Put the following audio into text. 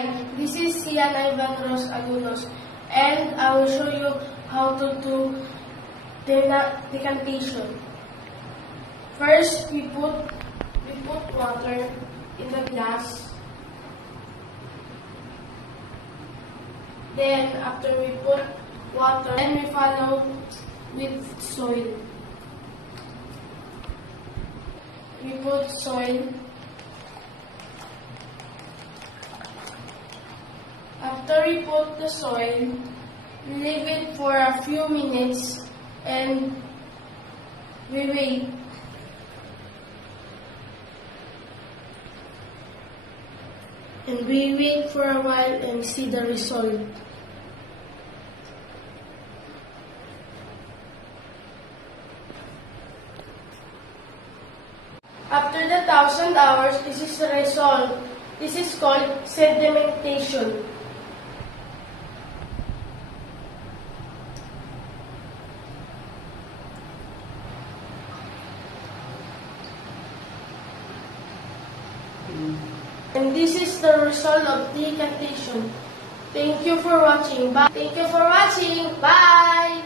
Hi, this is Sian Ivan Ros Agunos, and I will show you how to do decantation. First, we put water in the glass. Then, after we put water, then we follow with soil. We put soil. After we put the soil, we leave it for a few minutes and we wait. And we wait for a while and see the result. After the 1,000 hours, this is the result. This is called sedimentation. And this is the result of decantation. Thank you for watching. Bye. Thank you for watching. Bye.